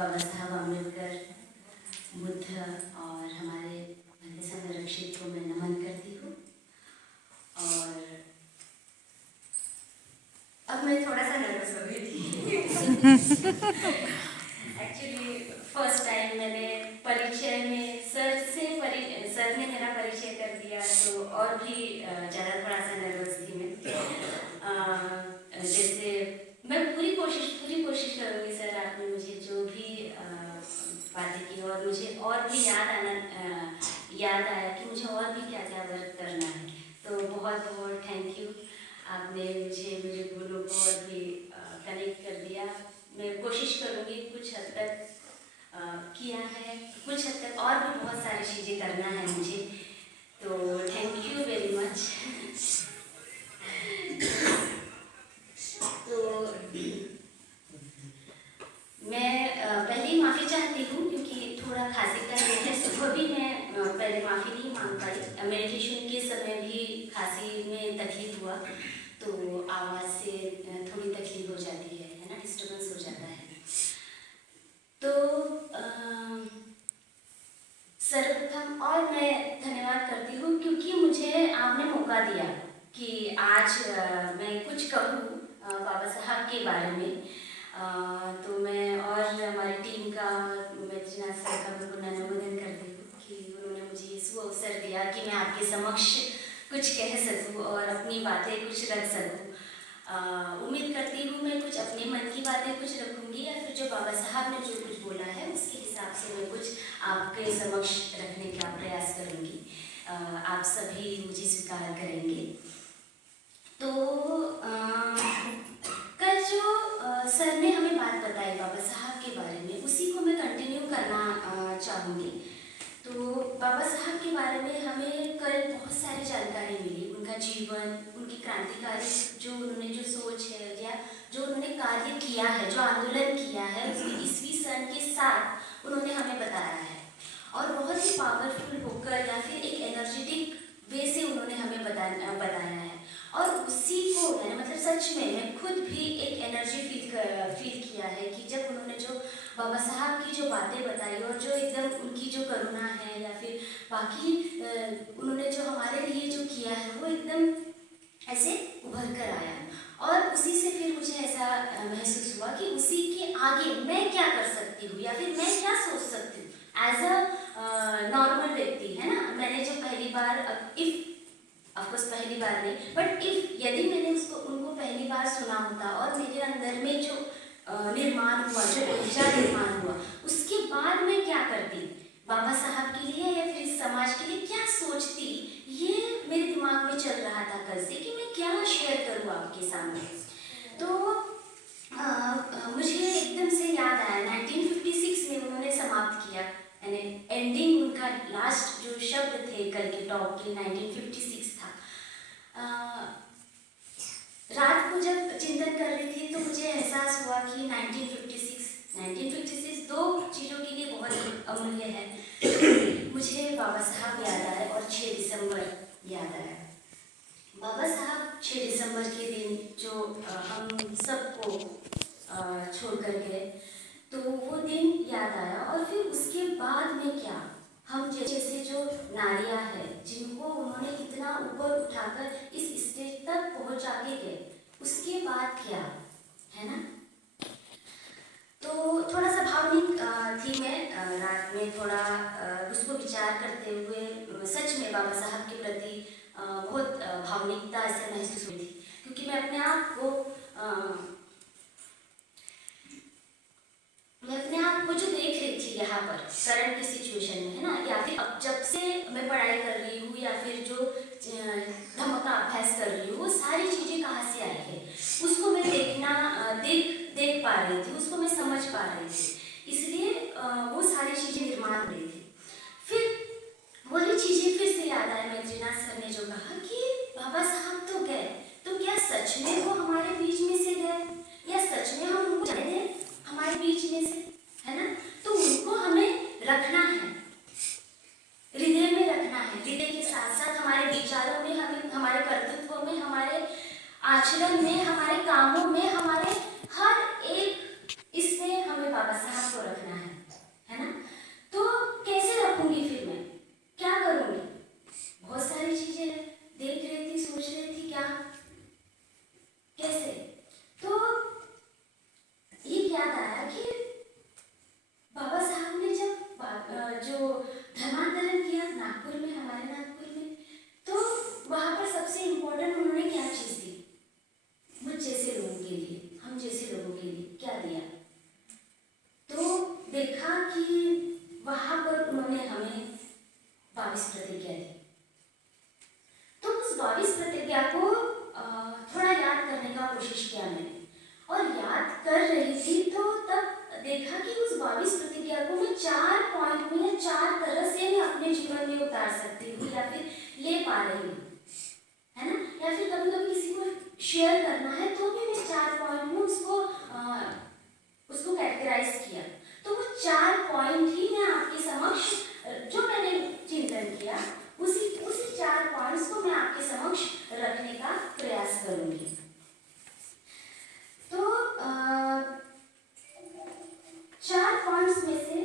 बाबा साहब अम्बेडकर, बुद्ध और हमारे भारतीय संरक्षित को मैं नमन करती हूँ। और अब मैं थोड़ा सा नर्वस हो गई थी। एक्चुअली फर्स्ट टाइम मैंने परिचय में सर ने मेरा परिचय कर दिया, तो और भी ज़्यादा थोड़ा सा नर्वस थी मैं। जैसे मैं पूरी कोशिश करूँगी सर, आपने मुझे जो भी बातें की और मुझे और भी याद आया कि मुझे और भी क्या क्या वर्क करना है। तो बहुत बहुत थैंक यू, आपने मेरे गुणों को और भी कनेक्ट कर दिया। मैं कोशिश करूँगी, कुछ हद तक किया है, कुछ हद तक और भी बहुत सारी चीज़ें करना है मुझे। तो थैंक यू वेरी मच। तो मैं पहले ही माफ़ी चाहती हूँ क्योंकि थोड़ा खांसी का है। सुबह भी मैं पहले माफ़ी नहीं मांग पाई। मेडिटेशन के समय भी खांसी में तकलीफ हुआ, तो आवाज़ से थोड़ी तकलीफ हो जाती है ना, डिस्टर्बेंस हो जाता है। तो सर्वप्रथम और मैं धन्यवाद करती हूँ क्योंकि मुझे आपने मौका दिया कि आज मैं कुछ कहूँ बाबा साहब के बारे में। तो मैं और हमारी टीम का, मैत्रीनाथ सर का भी पुनर्नमन करती हूँ कि उन्होंने मुझे ये अवसर दिया कि मैं आपके समक्ष कुछ कह सकूँ और अपनी बातें कुछ रख सकूँ। उम्मीद करती हूँ मैं कुछ अपने मन की बातें कुछ रखूँगी या फिर जो बाबा साहब ने जो कुछ बोला है उसके हिसाब से मैं कुछ आपके समक्ष रखने का प्रयास करूँगी। आप सभी मुझे स्वीकार करेंगे। तो कल जो सर ने हमें बात बताई बाबा साहब के बारे में, उसी को मैं कंटिन्यू करना चाहूँगी। तो बाबा साहब के बारे में हमें कल बहुत सारी जानकारी मिली, उनका जीवन, उनकी क्रांतिकारी जो उन्होंने जो सोच है या जो उन्होंने कार्य किया है, जो आंदोलन किया है, उसकी ईस्वी सन के साथ उन्होंने हमें बताया है। और बहुत ही पावरफुल होकर या फिर एक एनर्जेटिक वे से उन्होंने हमें बताया है। और उसी को मैंने मतलब सच में मैं खुद भी एक एनर्जी फील किया है कि जब उन्होंने जो बाबा साहब की जो बातें बताई और जो एकदम उनकी जो करुणा है या फिर बाकी उन्होंने जो हमारे लिए जो किया है वो एकदम ऐसे उभर कर आया। और उसी से फिर मुझे ऐसा महसूस हुआ कि उसी के आगे मैं क्या कर सकती हूँ या फिर मैं क्या सोच सकती हूँ एज अ नॉर्मल व्यक्ति, है ना। मैंने जो पहली बार ऑफकोर्स पहली बार नहीं, बट यदि मैंने उनको पहली बार सुना होता और मेरे अंदर में जो निर्माण हुआ, जो ऊर्जा निर्माण हुआ, उसके बाद मैं क्या करती, बाबा साहब के लिए या फिर समाज के लिए क्या सोचती, ये मेरे दिमाग में चल रहा था कल से कि मैं क्या शेयर करूँ आपके सामने। तो मुझे एकदम से याद आया 1956 में उन्होंने समाप्त किया, यानी एंडिंग उनका लास्ट जो शब्द थे कल के टॉक के 1956 था। रात को जब चिंतन कर रही थी तो मुझे एहसास हुआ कि 1956 दो चीज़ों के लिए बहुत अमूल्य है। मुझे बाबा साहब याद आए और 6 दिसंबर याद आया। बाबा साहब 6 दिसंबर के दिन जो हम सबको छोड़ कर गए, तो वो दिन याद आया। और फिर उसके बाद में क्या, हम जैसे जो नारियां हैं जिनको उन्होंने इतना ऊपर उठाकर इस स्टेज तक पहुंचा के गए, उसके बाद क्या, है ना। तो थोड़ा सा भावनिक थी मैं रात में, थोड़ा उसको विचार करते हुए सच में बाबा साहब के प्रति बहुत भावनिकता ऐसे महसूस हुई थी, क्योंकि मैं अपने आप को जो देख रही थी यहाँ पर करंट की सिचुएशन में, है ना, या फिर अब जब से मैं पढ़ाई कर रही हूँ या फिर जो धम्म का अभ्यास कर रही हूँ, वो सारी चीज़ें कहाँ से आई है उसको मैं देख पा रही थी, उसको मैं समझ पा रही थी। इसलिए वो सारी चीज़ें निर्माण हो रही थी। फिर वही चीज़ें फिर से याद आए, मैत्रीनाथ सर ने जो कहा कि बाबा साहब तो गए, तो क्या सच में वो हमारे बीच में से गए या सच में हम उनको जाने दें हमारे बीच में से, है ना। तो उनको हमें रखना है, हृदय में रखना है, हृदय के साथ साथ हमारे विचारों में, हमें हमारे कर्तव्यों में, हमारे आचरण में, हमारे कामों में, हमारे हर एक इसमें हमें बाबा साहब को रखना है। कर रही थी तो तब देखा कि उस 22 प्रतिज्ञा को मैं 4 पॉइंट में या 4 तरह से मैं अपने जीवन में उतार सकती हूँ या फिर ले पा रही हूँ, है ना। या फिर कभी कभी किसी को शेयर करना है तो भी मैं 4 पॉइंट में उसको कैटेगराइज किया। तो वो 4 पॉइंट ही मैं आपके समक्ष जो मैंने चिंतन किया उसी 4 पॉइंट्स को मैं आपके समक्ष रखने का प्रयास करूंगी। तो 4 पॉइंट्स में से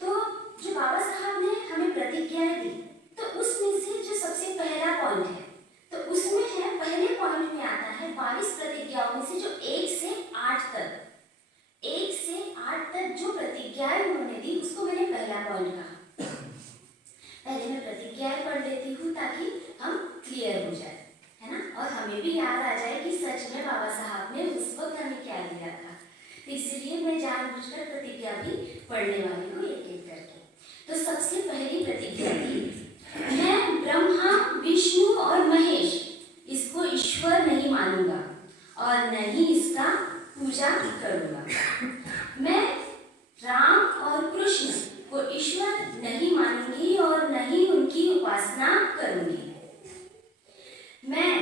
तो जो बाबा साहब ने हमें प्रतिज्ञाएं दी तो उसमें से जो सबसे पहला पॉइंट है तो उसमें है, पहले पॉइंट में आता है 22 प्रतिज्ञाओं में से जो 1 से 8 तक जो प्रतिज्ञाएं उन्होंने दी उसको मैंने पहला पॉइंट कहा। पहले मैं प्रतिज्ञाएं पढ़ लेती हूँ ताकि हम क्लियर हो जाए, है ना, और हमें भी याद आ जाए कि सच में बाबा साहब ने उस वक्त हमें क्या दिया था। तो इसलिए मैं जानबूझकर प्रतिज्ञा भी पढ़ने वाली हूँ एक एक करके। तो सबसे पहली प्रतिज्ञा थी, मैं ब्रह्मा विष्णु और महेश इसको ईश्वर नहीं मानूंगा और न ही इसका पूजा करूंगा। मैं राम और कृष्ण को ईश्वर नहीं मानूंगी और न ही उनकी उपासना करूंगी। मैं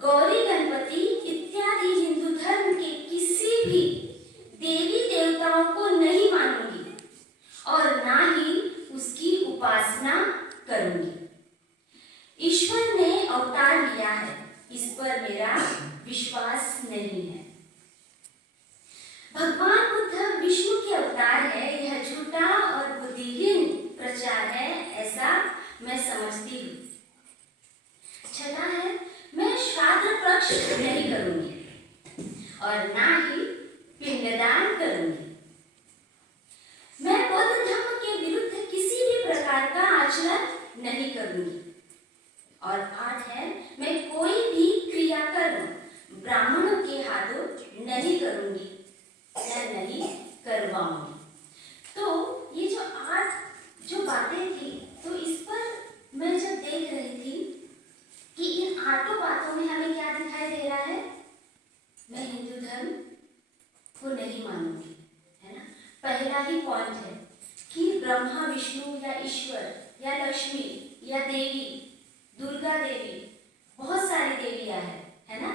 गौरी गणपति इत्यादि हिंदू धर्म के किसी भी देवी देवताओं को नहीं मानूंगी और ना ही उसकी उपासना करूंगी। ईश्वर ने अवतार लिया है, इस पर मेरा विश्वास नहीं है। भगवान बुद्ध विष्णु के अवतार है, यह झूठा और बुद्धिहीन प्रचार है, ऐसा मैं समझती हूँ। छठा है, मैं श्राद्ध पक्ष नहीं करूंगी और ना ही पिंडदान करूंगी। मैं बौद्ध धर्म के विरुद्ध किसी भी प्रकार का आचरण नहीं करूंगी। और 8 है, मैं कोई भी क्रियाकर्म ब्राह्मणों के हाथों नहीं करूंगी या नहीं करवाऊंगी। तो ये जो 8 जो बातें थी तो इस पर मैं जब देख रही थी कि इन 8 बातों में हमें क्या दिखाई दे रहा है, मैं हिंदू धर्म को नहीं मानूंगी, है ना। पहला ही पॉइंट है कि ब्रह्मा विष्णु या ईश्वर या लक्ष्मी या देवी दुर्गा देवी बहुत सारी देवियां है ना।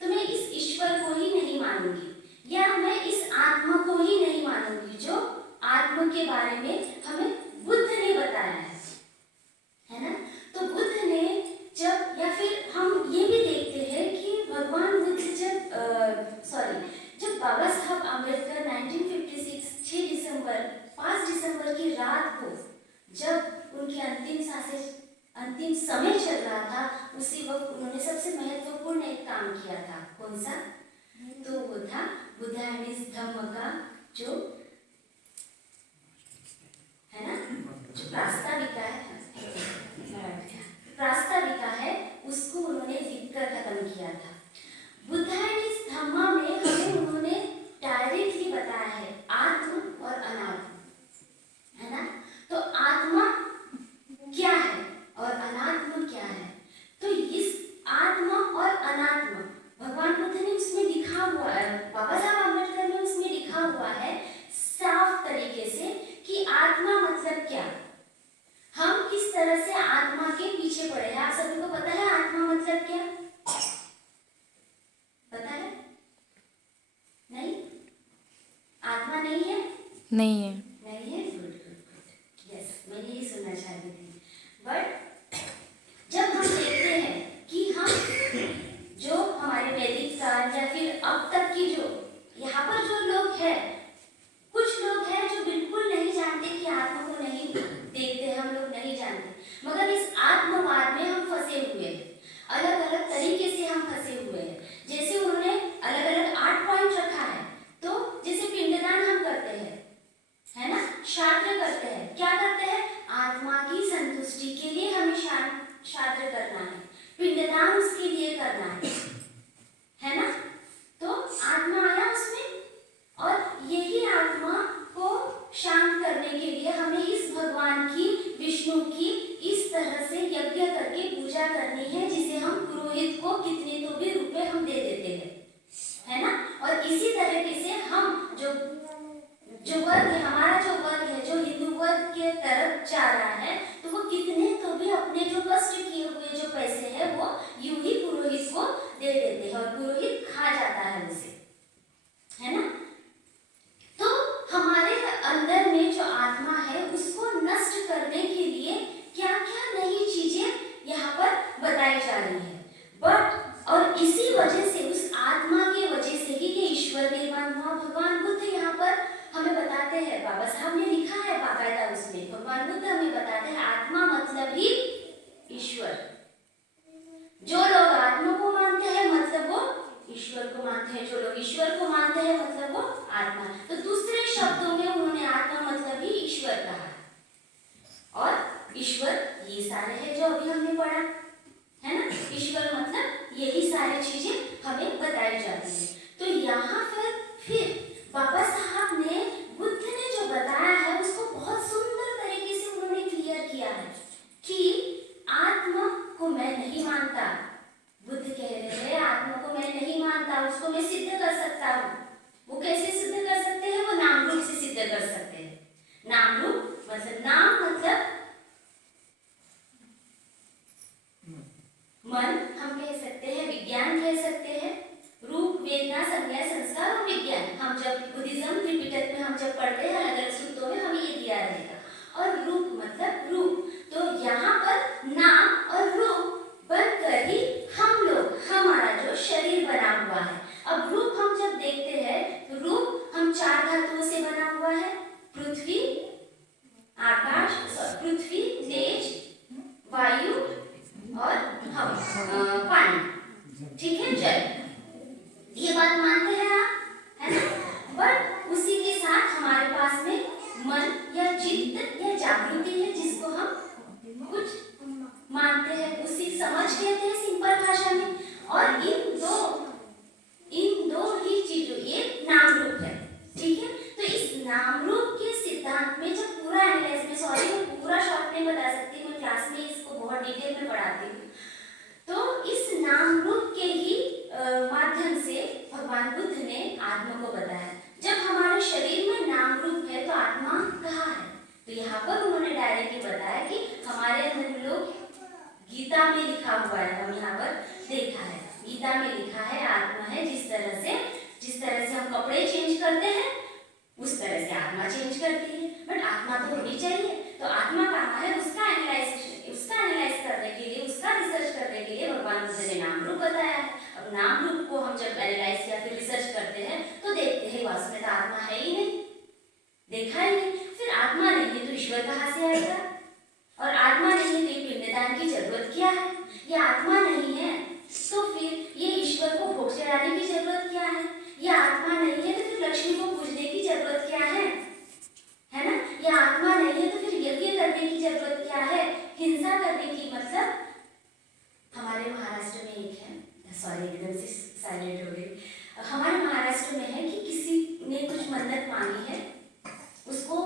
तो मैं इस ईश्वर को ही नहीं मानूंगी या मैं इस आत्मा को ही नहीं मानूंगी जो आत्मा के बारे में हमें बुद्ध ने बताया है ना। तो बुद्ध ने जब, या फिर हम ये भी देखते हैं कि भगवान बुद्ध जब बाबा साहब अम्बेडकर 1956 5 दिसंबर की रात को जब उनकी अंतिम समय चल रहा था, उसी वक्त उन्होंने सबसे महत्वपूर्ण एक काम किया था। कौन सा? तो वो था बुद्धा एंड हिज धम्म का जो है ना, जो प्रास्ताविका है उसको उन्होंने लिखकर खत्म किया था। बुद्धा एंड हिज धम्मा में हमें उन्होंने डायरेक्टली बताया है आत्म और अनात्म, है ना। तो आत्मा क्या है और अनात्म क्या है, तो इस आत्मा और अनात्म भगवान बुद्ध ने उसमें लिखा हुआ है, बाबा साहब अम्बेडकर ने उसमें लिखा हुआ है साफ तरीके से कि आत्मा मतलब क्या। हम किस तरह से आत्मा के पीछे पड़े हैं। आप सभी को पता है आत्मा मतलब क्या? पता है? नहीं? आत्मा नहीं है? नहीं है। नहीं है? गुड गुड गुड, यस, मैं यही सुनना चाहती थी। बट जब हम देखते हैं कि हम जो हमारे वैदिक काल या फिर अब तक की जो यहाँ पर जो लोग हैं, कुछ लोग हैं जो बिल्कुल नहीं जानते कि आत्मा को नहीं देखते, हम लोग नहीं जानते, मगर इस आत्मवाद में हम फंसे हुए हैं। अलग अलग तरीके से हम फंसे हुए हैं। जैसे उन्होंने अलग अलग 8 पॉइंट रखा है, तो जैसे पिंडदान हम करते हैं, है ना, श्राद्ध करते हैं, क्या करते हैं, आत्मा की संतुष्टि के लिए हमें श्राद्ध करना है, पिंडदान उसके लिए करना है ना। तो आत्मा आया उसमें, और यही आत्मा को शांत करने के लिए हमें इस भगवान की, विष्णु की इस तरह से यज्ञ करके पूजा करनी है को कितने तो भी रुपए हम दे देते हैं, है ना। और इसी तरीके से हम जो जो वर्ग है, हमारा जो वर्ग है, जो हिंदू वर्ग के तरफ जा रहा है, तो वो कितने तो भी अपने जो कष्ट किए हुए जो पैसे हैं वो यूं ही पुरोहित को दे देते हैं और पुरोहित खा जाता है उसे, है ना। तो हमारे अंदर में जो आत्मा है उसको नष्ट करने के लिए क्या क्या नई चीजें यहाँ पर बताई जा रही है। बट और इसी वजह से, उस आत्मा की वजह से ही ये ईश्वर निर्माण हुआ। भगवान बुद्ध यहाँ पर हमें बताते हैं, बाबा साहब ने लिखा है बाकायदा उसमें, भगवान बुद्ध हमें बताते हैं आत्मा मतलब ही ईश्वर। जो लोग आत्मा को मानते हैं मतलब वो ईश्वर को मानते हैं, जो लोग ईश्वर को मानते हैं मतलब वो आत्मा। तो दूसरे शब्दों में उन्होंने आत्मा मतलब ही ईश्वर कहा। और ईश्वर ये सारे हैं जो अभी हमने पढ़ा, है ना। ईश्वर मतलब यही सारी चीजें हमें बताई जाती है। तो यहाँ फिर बाबा साहब ने, बुद्ध ने जो बताया है उसको बहुत सुंदर तरीके से उन्होंने क्लियर किया है कि आत्मा को मैं नहीं मानता। बुद्ध कह रहे हैं आत्मा को मैं नहीं मानता, उसको मैं सिद्ध कर सकता हूँ। वो कैसे सिद्ध कर सकते हैं? वो नाम रूप से सिद्ध कर सकते हैं। नाम रूप मतलब, नाम मतलब मन हम कह सकते हैं, विज्ञान कह सकते हैं, रूप वेदना संज्ञा संस्कार और विज्ञान। हम जब बुद्धिज्म त्रिपिटक में हम जब पढ़ते हैं अलग अलग सूत्रों में हमें ये दिया रहेगा। और रूप मतलब रूप, तो यहाँ पर नाम और रूप बनकर ही हम लोग, हमारा जो शरीर बना हुआ है। अब रूप हम जब देखते हैं तो रूप हम 4 धातुओं से बना हुआ है, पृथ्वी, आकाश, पृथ्वी, तेज, वायु और पानी, ठीक है, जल। ये बात मानते हैं आप, है ना। बट उसी के साथ हमारे पास में मन या चित्त या जागृति है, जिसको हम कुछ मानते हैं, उसी समझ कहते हैं सिंपल भाषा में। और इन दो ही चीजों, ये नाम रूप है, ठीक है। तो इस नाम रूप के सिद्धांत में जब पूरा एनालाइज में, सॉरी मैं पूरा शॉर्ट नहीं बता सकती, मैं क्लास में इसको बहुत डिटेल में पढ़ाती हूँ। तो इस नाम रूप के ही माध्यम से भगवान बुद्ध ने आत्मा को बताया। जब हमारे शरीर में नाम रूप है तो आत्मा कहाँ है? तो यहाँ पर उन्होंने डायरेक्टली बताया कि हमारे अंदर लोग, गीता में लिखा हुआ है, हम यहाँ पर देखा है, गीता में लिखा है आत्मा है। जिस तरह से हम कपड़े चेंज करते हैं उस तरह से आत्मा चेंज करती है। बट आत्मा तो होनी चाहिए, तो आत्मा कहाँ है उसका एनालाइज करने के लिए, उसका रिसर्च करने के लिए भगवान बुद्ध ने नाम रूप बताया है। अब नाम रूप को हम जब एनालाइज या फिर रिसर्च करते हैं तो देखते हैं वास्तव में तो आत्मा है ही नहीं, देखा ही नहीं। फिर आत्मा नहीं है तो ईश्वर कहाँ से आएगा? और आत्मा नहीं है तो ये पिंडदान की जरूरत क्या है? ये आत्मा नहीं है तो फिर ये ईश्वर को भोग चढ़ाने की जरूरत क्या है? ये आत्मा नहीं है तो फिर लक्ष्मी को पूजने की जरूरत क्या है ना। ये आत्मा नहीं है तो फिर यज्ञ करने की जरूरत क्या है, हिंसा करने की। मतलब हमारे महाराष्ट्र में एक है, सॉरी एकदम से साइलेंट हो गई, हमारे महाराष्ट्र में है कि किसी ने कुछ मन्नत मांगी है, उसको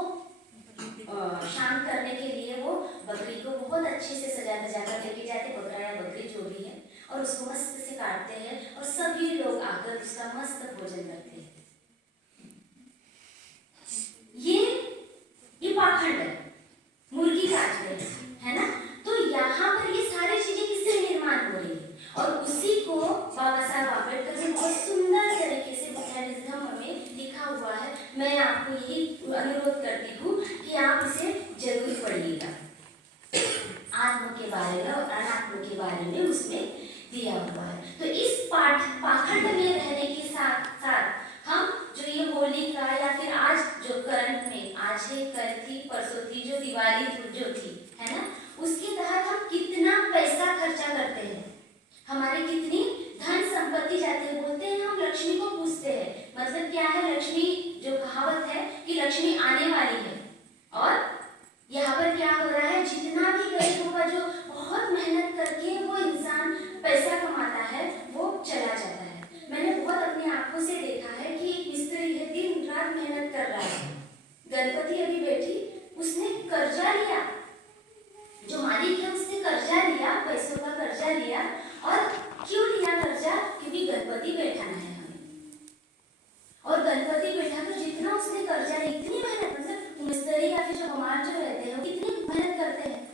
शांत करने के लिए वो बकरी को बहुत अच्छे से सजा धजा कर लेके जाते, बकरा या बकरी जो भी है, और उसको मस्त से काटते हैं और सभी लोग आकर उसका मस्त भोजन करते हैं। ये पाखंड है, मुर्गी काटते हैं, है ना। तो यहाँ पर ये सारी चीजें किससे निर्माण हो रही है? और उसी को बाबा साहब आम्बेडकर ने बहुत सुंदर तरीके से बुद्धिज्म में लिखा हुआ है। मैं आपको यही अनुरोध करती हूँ कि आप इसे जरूर पढ़िएगा। आत्मा के बारे में और अनात्मा के बारे में उसमें दिया हुआ है। तो इस पाखंड में रहने के साथ साथ हम जो ये होली का या फिर आज जो करंट में, आज है कल थी परसों थी जो दिवाली जो थी, है ना, उसके तहत हम कितना पैसा खर्चा करते हैं, हमारी कितनी धन संपत्ति जाती है। बोलते हैं हम लक्ष्मी को पूजते हैं, मतलब क्या है, लक्ष्मी जो कहावत है कि लक्ष्मी आने वाली है। और यहाँ पर क्या हो रहा है, जितना भी गरीब होगा, जो बहुत मेहनत करके वो इंसान पैसा कमाता है, वो चला जाता है। मैंने बहुत अपनी आंखों से देखा है कि एक मिस्त्री है, दिन रात मेहनत कर रहा है। गणपति अभी बैठी, उसने कर्जा लिया, जो मालिक है उससे कर्जा लिया, पैसों का कर्जा लिया। और क्यों गणपति बैठाना है हमें। और गणपति बैठाकर जितना उसने कर्जा है, इतनी मेहनत, मतलब मिस्त्री या फिर जो हमारे जो रहते हैं वो कितनी मेहनत करते हैं